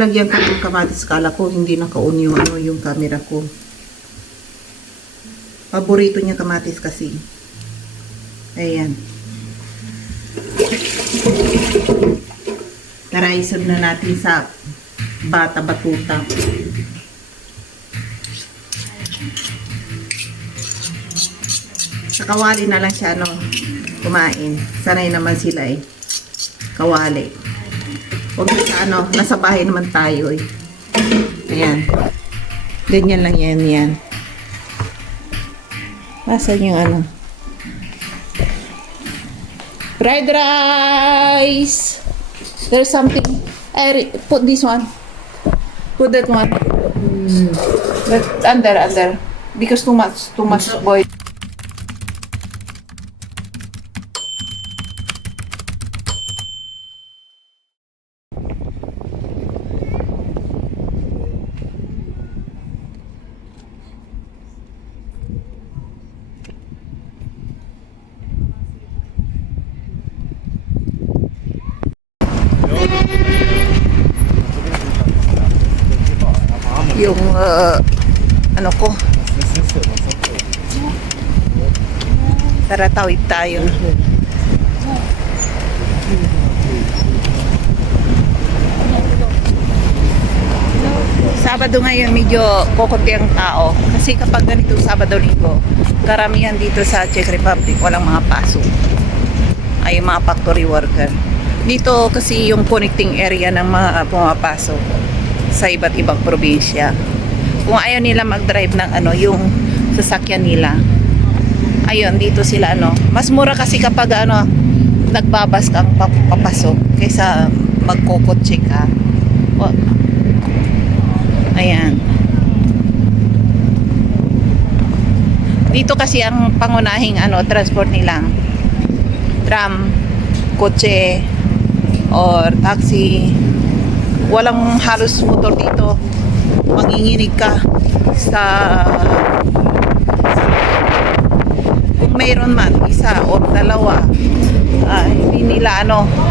Lagyan ko ng kamatis, kala ko hindi naka-on yung camera ko. Paborito niya kamatis kasi. Ayan. Tara, isab na natin sa bata batuta. Sa kawali na lang siya kumain. Sanay naman sila kawali. Huwag sa nasa bahay naman tayo Ayan. Ganyan lang yan. Nasaan yung fried rice. There's something. Put this one. Put that one. Under. Because too much boil. Yung ko. Tara, tawid tayo. Sabado ngayon medyo kukunti ang tao kasi kapag ganito Sabado-Linggo, karamihan dito sa Czech Republic walang mga pasok, ay mga factory worker dito kasi yung connecting area ng mga pumapasok sa iba't ibang probinsya. Kung ayaw nila mag-drive ng yung sasakyan nila, ayun, dito sila mas mura kasi kapag nagbabas kang papasok kaysa magkokotse ka. Ayan. Dito kasi ang pangunahing transport nila, tram, kotse, or taxi. Walang halos motor dito. Manginginig ka sa kung mayroon man isa o dalawa, hindi nila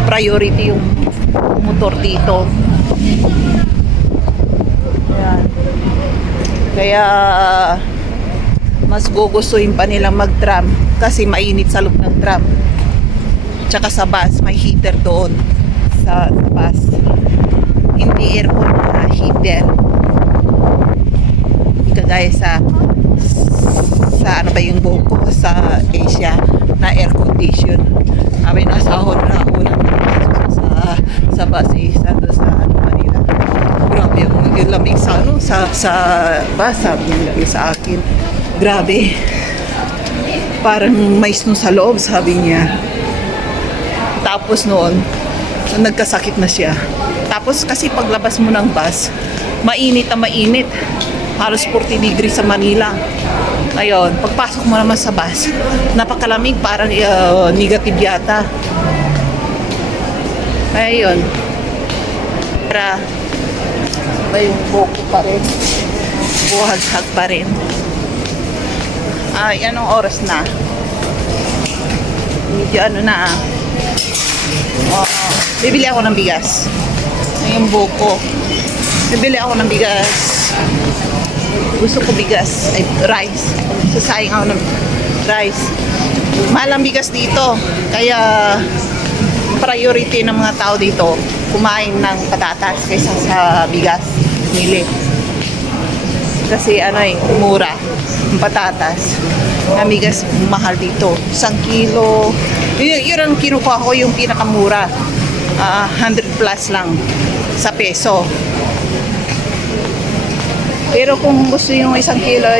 priority yung motor dito. Ayan. Kaya mas gugustuhin pa nilang mag-tram kasi mainit sa loob ng tram. Tsaka sa bus, may heater doon sa bus. Hindi aircon na heater. Hindi kagaya sa yung buko sa Asia na air condition. Kami nasahod na unang sa bus sa Manila. Grabe yung lamig sa bus, sabi niya sa akin. Grabe. Parang may snow sa loob, sabi niya. Tapos noon, nagkasakit na siya. Tapos kasi paglabas mo ng bus, mainit na mainit. Halos 40 degrees sa Manila. Ayun, pagpasok mo naman sa bus, napakalamig, parang negative yata. Ayun. Para may buko pa rin. Buhag-hag pa rin. Anong oras na? Medyo na bibili ako ng bigas. Yung buko. Bibili ako ng bigas. Gusto ko bigas. Rice. Sasayang ako ng rice. Mahal ang bigas dito. Kaya priority ng mga tao dito kumain ng patatas kaysa sa bigas. Mili. Kasi mura ang patatas. Ang bigas mahal dito. 1 kilo. Yun ang kinukuha ko, yung pinakamura. 100 plus lang sa peso. Pero kung gusto yung 1 kilo,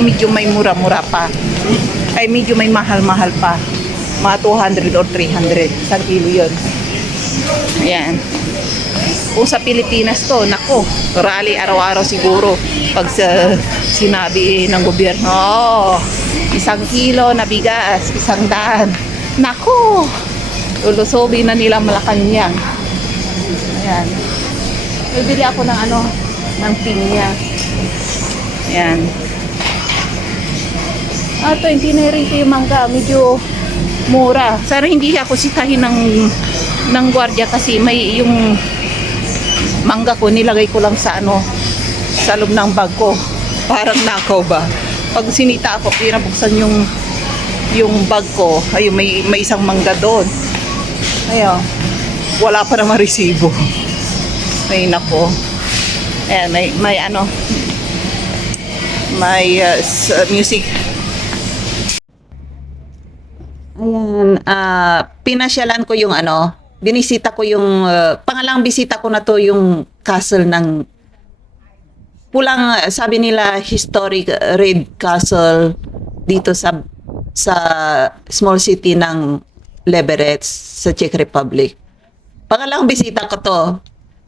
medyo may mura-mura pa. Ay medyo may mahal-mahal pa. Mga 200 or 300. 1 kilo yun. Ayan. Kung sa Pilipinas to, nako, rally araw-araw siguro. Pag sinabi ng gobyerno, 1 kilo na bigas, 100. Nako, lulusobin na nila Malacanang. Ayan. Bibili ako ng ng pinya. Ayan. 20 na rin yung mangga. Medyo mura. Sana hindi ako sitahin ng gwardiya kasi may yung mangga ko, nilagay ko lang sa ano, sa loob ng bag ko. Parang nakaw ba? Pag sinita ako, pinabuksan yung bag ko, ay may isang mangga doon. Ayun, wala pa naman resibo. Ay nako. Ayan, may ano, may music. Ayan, pinasyalan ko yung ano, binisita ko yung, pangalang bisita ko na to yung castle ng pulang, sabi nila, historic red castle dito sa small city ng Liberec sa Czech Republic. Pangalang bisita ko to.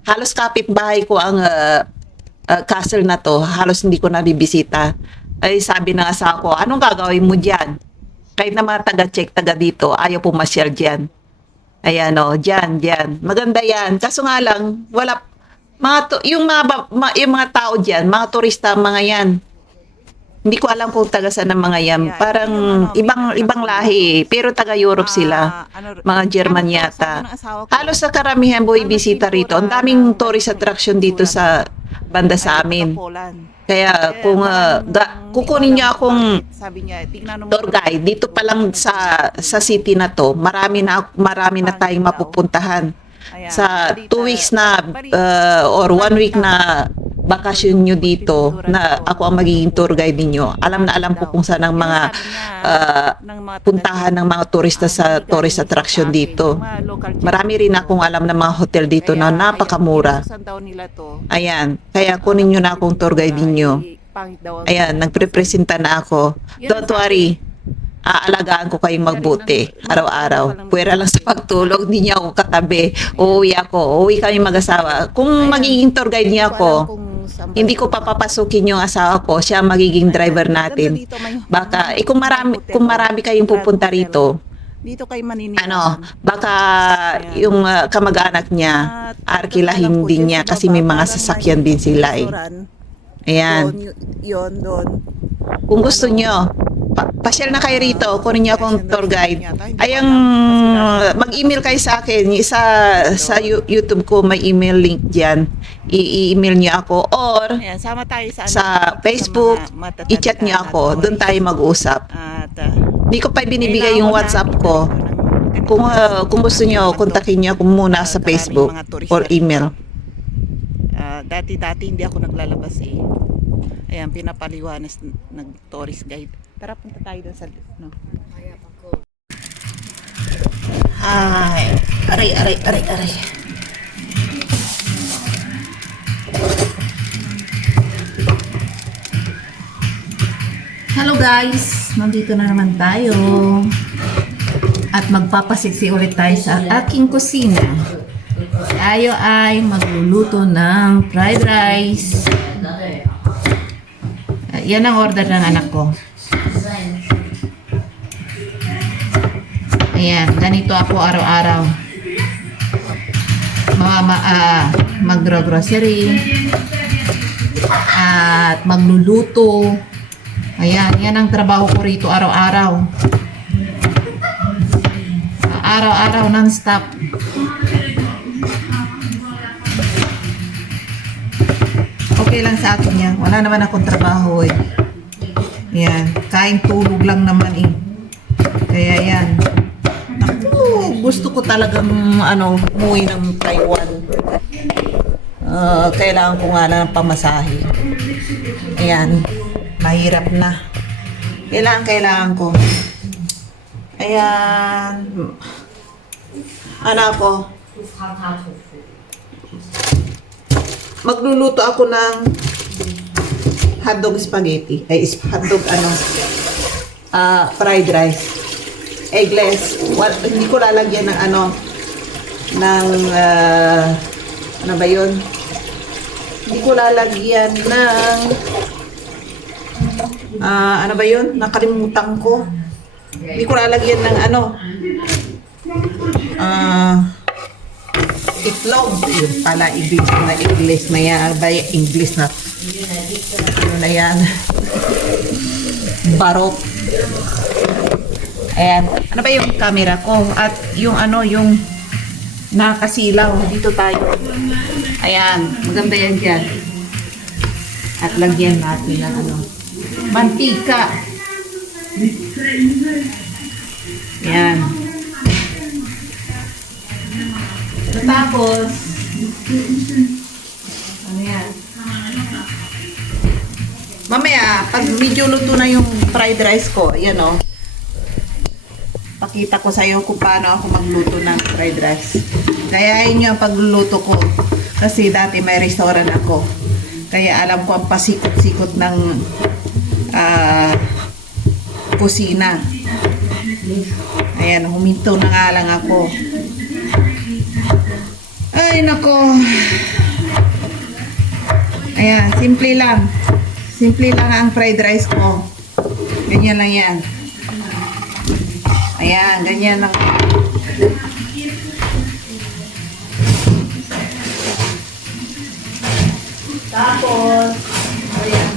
Halos kapitbahay ko ang castle na to. Halos hindi ko nabibisita. Ay sabi ng asawa ko, anong gagawin mo dyan? Kahit na mga taga-Czech, taga dito, ayaw pumasyal dyan. Ayan o, dyan. Maganda yan. Kaso nga lang, wala, yung mga tao dyan, mga turista, mga yan. Hindi ko alam kung taga saan ang mga yan. Parang ibang lahi. Pero taga Europe sila. Mga German yata. Halos sa karamihan buhay bisita rito. Ang daming tourist attraction dito sa banda sa amin. Kaya kung kukunin niyo akong tour guide dito pa lang sa city na to, marami na tayong mapupuntahan. Sa 2 weeks na or 1 week na bakasyon nyo dito na ako ang magiging tour guide ninyo. Alam na alam ko kung saan ang mga puntahan ng mga turista sa tourist attraction dito. Marami rin akong alam na mga hotel dito na napakamura. Ayan, kaya kunin nyo na akong tour guide ninyo. Ayan, nagprepresenta na ako. Don't worry. Aalagaan ko kayong magbuti araw-araw. Pwera lang sa pagtulog, hindi niya ako katabi. Uuwi kami mag-asawa. Kung magiging tour guide niya ako, hindi ko papapasukin yung asawa ko, siya magiging driver natin. Baka, kung marami kayong pupunta rito, dito kayo maniniwan. Baka yung kamag-anak niya, arkilahin din niya kasi may mga sasakyan din sila eh. Ayan. Doon. Kung gusto nyo, pasyal na kayo rito, kunin niyo akong tour guide. Ayang mag-email kayo sa akin. Sa YouTube ko may email link diyan. I-email niyo ako or sa Facebook, i-chat niyo ako. Doon tayo mag-usap. Hindi ko pa binibigay yung WhatsApp ko. Kung gusto niyo, kontakin niyo ako muna sa Facebook or email. Dati hindi ako naglalabas eh. Ayan, pinapaliwanas ng tourist guide. Tara, punta tayo doon sa no. Ay, aray. Hello guys, nandito na naman tayo. At magpapasiksi ulit tayo sa aking kusina. Tayo ay magluluto ng fried rice. Yan ang order ng anak ko. Ayan, ganito ako araw-araw. Mag-grocery at magluluto. Ayan, yan ang trabaho ko rito araw-araw. Araw-araw non-stop. Okay lang sa akin yan. Wala naman akong trabaho eh. Yan. Kain tulog lang naman eh. Kaya yan. Ako, gusto ko talagang umuwi ng Taiwan. Kailangan ko nga lang ng pamasahe. Ayan. Mahirap na. Kailangan ko. Ayan. Anak ko. Magluluto ako ng hotdog spaghetti. Hotdog fried rice. Eggless. Hindi ko lalagyan ng ano ba yun? Hindi ko lalagyan ng ano ba yun? Nakalimutan ko. Hindi ko lalagyan ng itlog. Yun pala, English na yan. English na. Ano na yan? Barok. Ayan. Ano ba yung camera ko? At yung nakasilaw. Dito tayo. Ayan, maganda yan dyan. At lagyan natin ng ano, mantika. Ayan. Tapos, ano yan? Mamaya, pag medyo luto na yung fried rice ko, yan o. Pakita ko sa'yo kung paano ako magluto ng fried rice. Gayahin nyo ang pagluluto ko. Kasi dati may restaurant ako. Kaya alam ko ang pasikot-sikot ng kusina. Ayan, huminto na nga lang ako. Ay, nako. Ayan, simple lang. Simple lang ang fried rice ko. Ganyan lang yan. Ayan, ganyan lang. Tapos, ayan.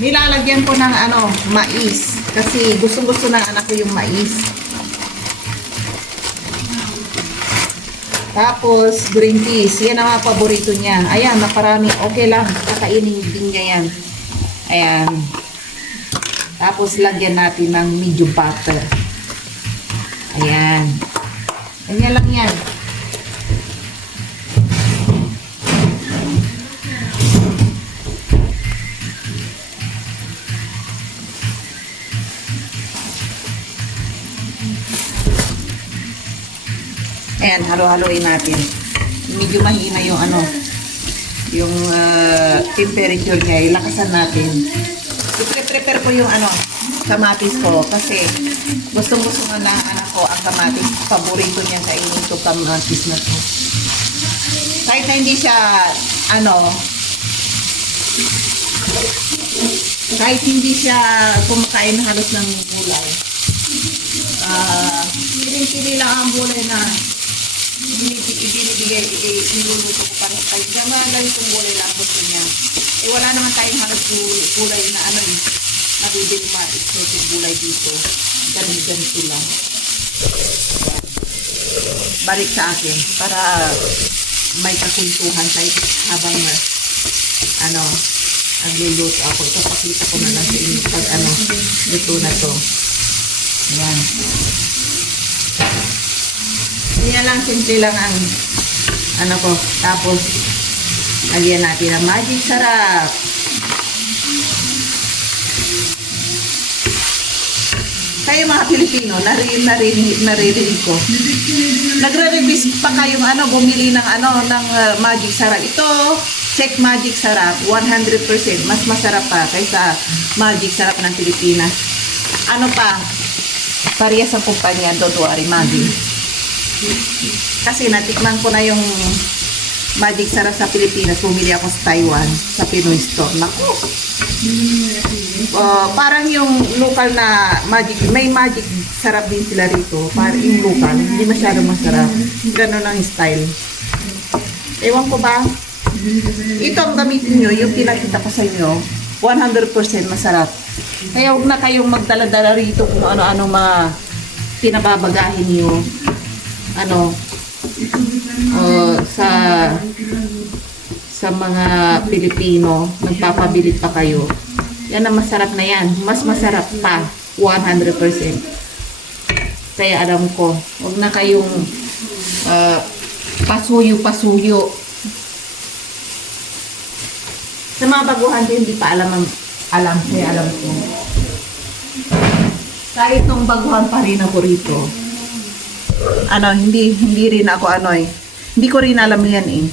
Nilalagyan ko ng ano, mais. Kasi gustong-gusto ng anak ko yung mais. Tapos, green peas. Yan ang mga paborito niya. Ayan, naparami. Okay lang. Kakainin din niya yan. Ayan. Tapos, lagyan natin ng medium butter. Ayan. Ganyan lang yan. Ayan, halo-haloin natin. Medyo mahina yung ano, yung temperature niya. Ilakasan natin. I-prepare ko yung ano, kamatis ko. Kasi gustong-gusto nga ng anak ko ang kamatis. Paborito niya sa inyo itong kamatis na to. Kahit na hindi siya, ano, kahit hindi siya kumakain halos ng gulay. Pili lang ang gulay na ibinibigay, niluluto ko pa rin. Ay, gamagay itong gulay lang gusto niya. Eh, wala naman tayong halos gulay na ano eh. Nabibili ma-exotic gulay dito. Ganito lang. Balik sa akin para may kakuntuhan tayo habang ano, nagluluto ako. Ipapakita ko na lang sa inyo pag ano, luto na to. Ayan. Yan lang, simple lang ang ano ko. Tapos, lagyan natin ang magic sarap. Kayo mga Pilipino, naririnig ko. Nagre-release pa kayong ano, bumili ng ano, ng magic sarap. Ito, check magic sarap, 100%. Mas masarap pa kaysa magic sarap ng Pilipinas. Ano pa? Parehas ang kumpanya, don't worry, Maggi. Kasi natikman ko na yung magic sarap sa Pilipinas. Bumili ako sa Taiwan, sa Pinoy store. Naku! Parang yung local na magic, may magic sarap din sila rito. Parang yung local, hindi masyadong masarap. Ganon ang style. Ewan ko ba? Ito ang gamitin nyo, yung pinakita ko sa inyo, 100% masarap. Kaya huwag na kayong magdala-dala rito kung ano-ano mga pinababagahin nyo. Ano, sa mga Pilipino, nagpapabili pa kayo. Yan ang masarap na yan. Mas masarap pa, 100%. Kaya alam ko, huwag na kayong pasuyo-pasuyo. Sa mga baguhan din, hindi pa alam, kaya alam ko. Kahit nung baguhan pa rin ako rito. Ano, hindi rin ako ano eh. Hindi ko rin alam yan eh.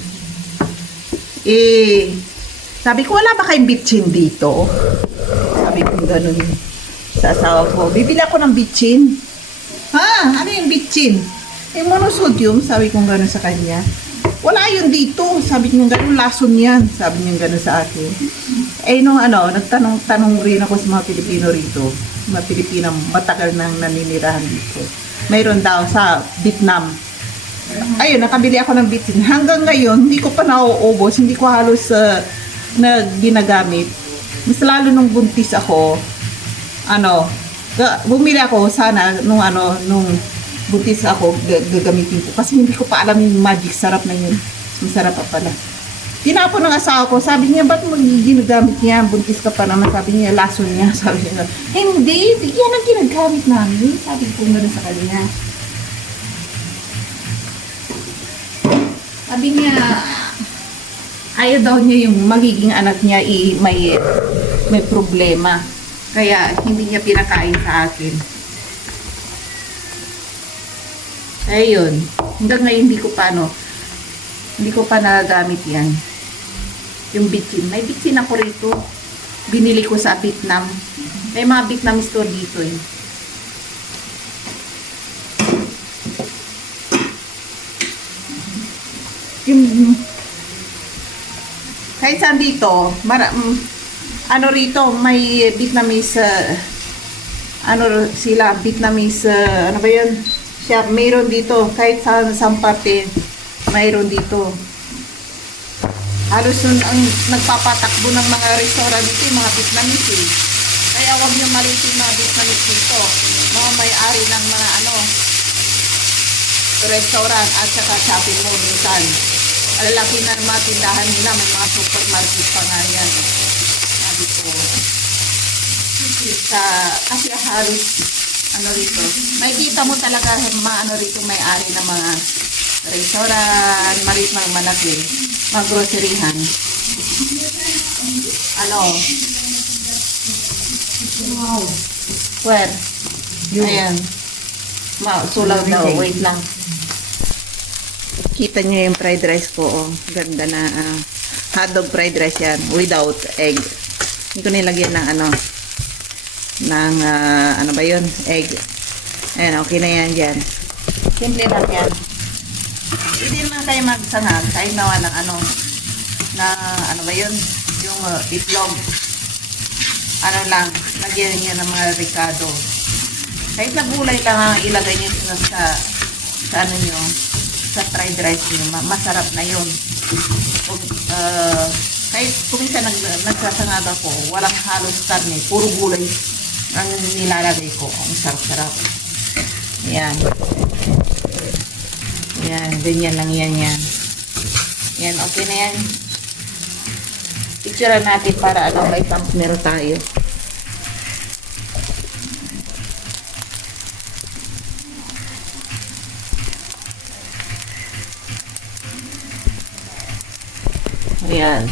Sabi ko, wala ba kayong bitchin dito? Sabi ko ganun sa asawa ko. Bibili ako ng bitchin. Ha? Ano yung bitchin? Monosodium, sabi ko ganun sa kanya. Wala yun dito. Sabi niya ganun, lason yan. Sabi niya ganun sa akin. Nung ano, nagtanong rin ako sa mga Pilipino rito. Mga Pilipino matagal nang naninirahan dito. Mayroon daw sa Vietnam. Ayun, nakabili ako ng bitchin. Hanggang ngayon, hindi ko pa nauubos. Hindi ko halos na ginagamit. Mas lalo nung buntis ako, bumili ako sana nung buntis ako, gagamitin ko. Kasi hindi ko pa alam yung magic sarap na yun. Masarap pa pala. Tinapon ng asawa ko, sabi niya, ba't mo ginagamit niya? Buntis ka pa naman, sabi niya, lason niya. Sabi niya, hindi, yan ang ginagamit namin. Sabi ko nga sa kanya. Sabi niya, ayaw daw niya yung magiging anak niya may problema. Kaya hindi niya pinakain sa akin. Ayun, hanggang ngayon hindi ko pa nagagamit yan. Yung bitsin. May bitsin ako rito. Binili ko sa Vietnam. May mga Vietnam store dito eh. Yung kahit saan dito, ano rito, may Vietnamese, sila, Vietnamese, ano ba yun? Siya, mayroon dito, kahit sa parte, mayroon dito. Halos ang nagpapatakbo ng mga restaurant dito, yung mga Vietnamese eh. Kaya huwag niyo malitin mga Vietnamese dito. Mga may-ari ng mga restaurant at saka shopping mall minsan. Alalaki na mga tindahan nila, may mga supermarket pa nga yan. Sabi ko, kasi halos, rito, makikita mo talaga rito may-ari ng mga restaurant, malit mga malaki, mga groceryhan. Wow. Where? Ayan. Sulaw daw, wait lang. Kita niyo yung fried rice ko, oh. Ganda na, hotdog fried rice yan, without egg. Hindi ko nilagyan ng ano ba yun? Egg. Ayan, okay na yan dyan. Simple lang yan. Hindi naman tayo magsangag. Tayo nawa ng ano ba yun? Yung itlog. Ano lang, lagyan niya ng mga ricado. Kahit na gulay lang ang ilagay niyo sa ano nyo, sa fried rice nyo, masarap na yun. Kahit kung minsan nagsasangag ako, walang halos karne, puro gulay ang nilalagay ko. Ang sarap-sarap. Ayan. Ayan, ganyan lang yan. Yan, okay na yan. Picture natin para may thumbnail tayo. Ayan.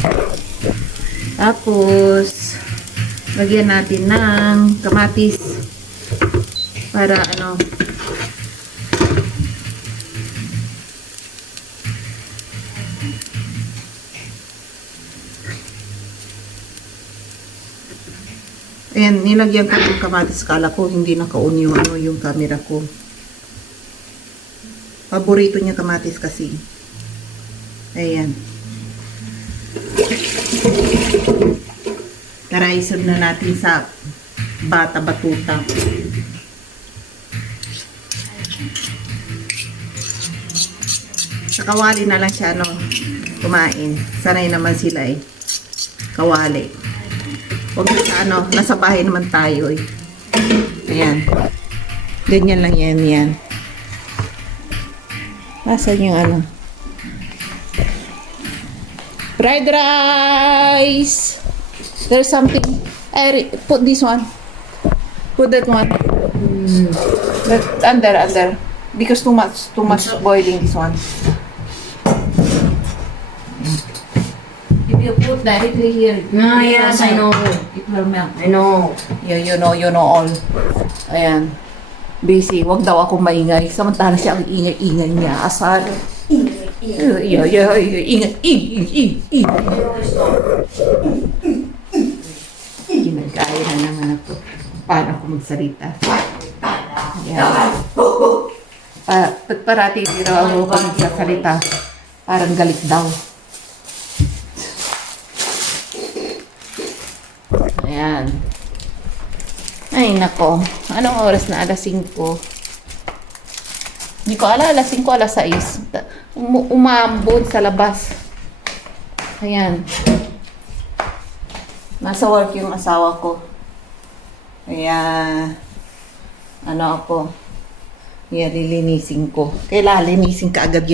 Tapos, lagyan natin ng kamatis para ayan, nilagyan ko ng kamatis. Kala ko hindi naka-on yung camera ko. Paborito niya kamatis kasi. Ayan. Tara, isod na natin sa bata-batuta. Sa kawali na lang siya kumain. Sanay naman sila eh. Kawali. Huwag na sa nasa bahay naman tayo eh. Ayan. Ganyan lang yan. Nasaan yung fried rice. There's something. Put this one. Put that one. Under. Because too much boiling this one. If you put directly here, Yes, I know. it will melt. I know. You know all. Ayan. Busy. Wag daw ako maingay. Samantala siya ang ingay-ingay niya. Asar. Ingay. Ginagaya na naman ako. Paano ako magsalita? Ayan. Parati din ako magsasalita. Parang galit daw. Ayan. Ay, nako. Anong oras na? Alas 5. Hindi ko alas 5, alas 6. Umambod sa labas. Ayan. Nasa work yung asawa ko. Kaya, ako. Yan, lilinisin ko. Kailangan linisin ka agad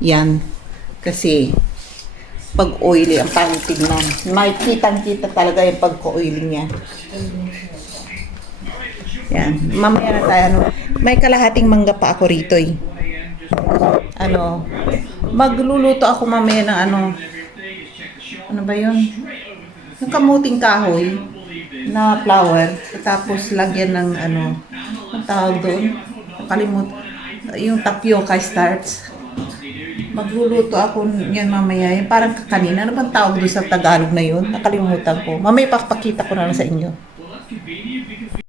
yan. Kasi, pag oily, ang pangit tignan. Makikita talaga yung pagka-oily niya. Yan. Mamaya na tayo, may kalahating mangga pa ako rito eh. Magluluto ako mamaya ng ano ba yun? Yung kamuting kahoy na flour. Tapos lagyan ng ang tawag doon? Nakalimut. Yung tapioca starch. Magluluto ako yan mamaya. Yung parang kanina. Ano bang tawag doon sa Tagalog na yun? Nakalimutan ko. Mamaya papakita ko na lang sa inyo.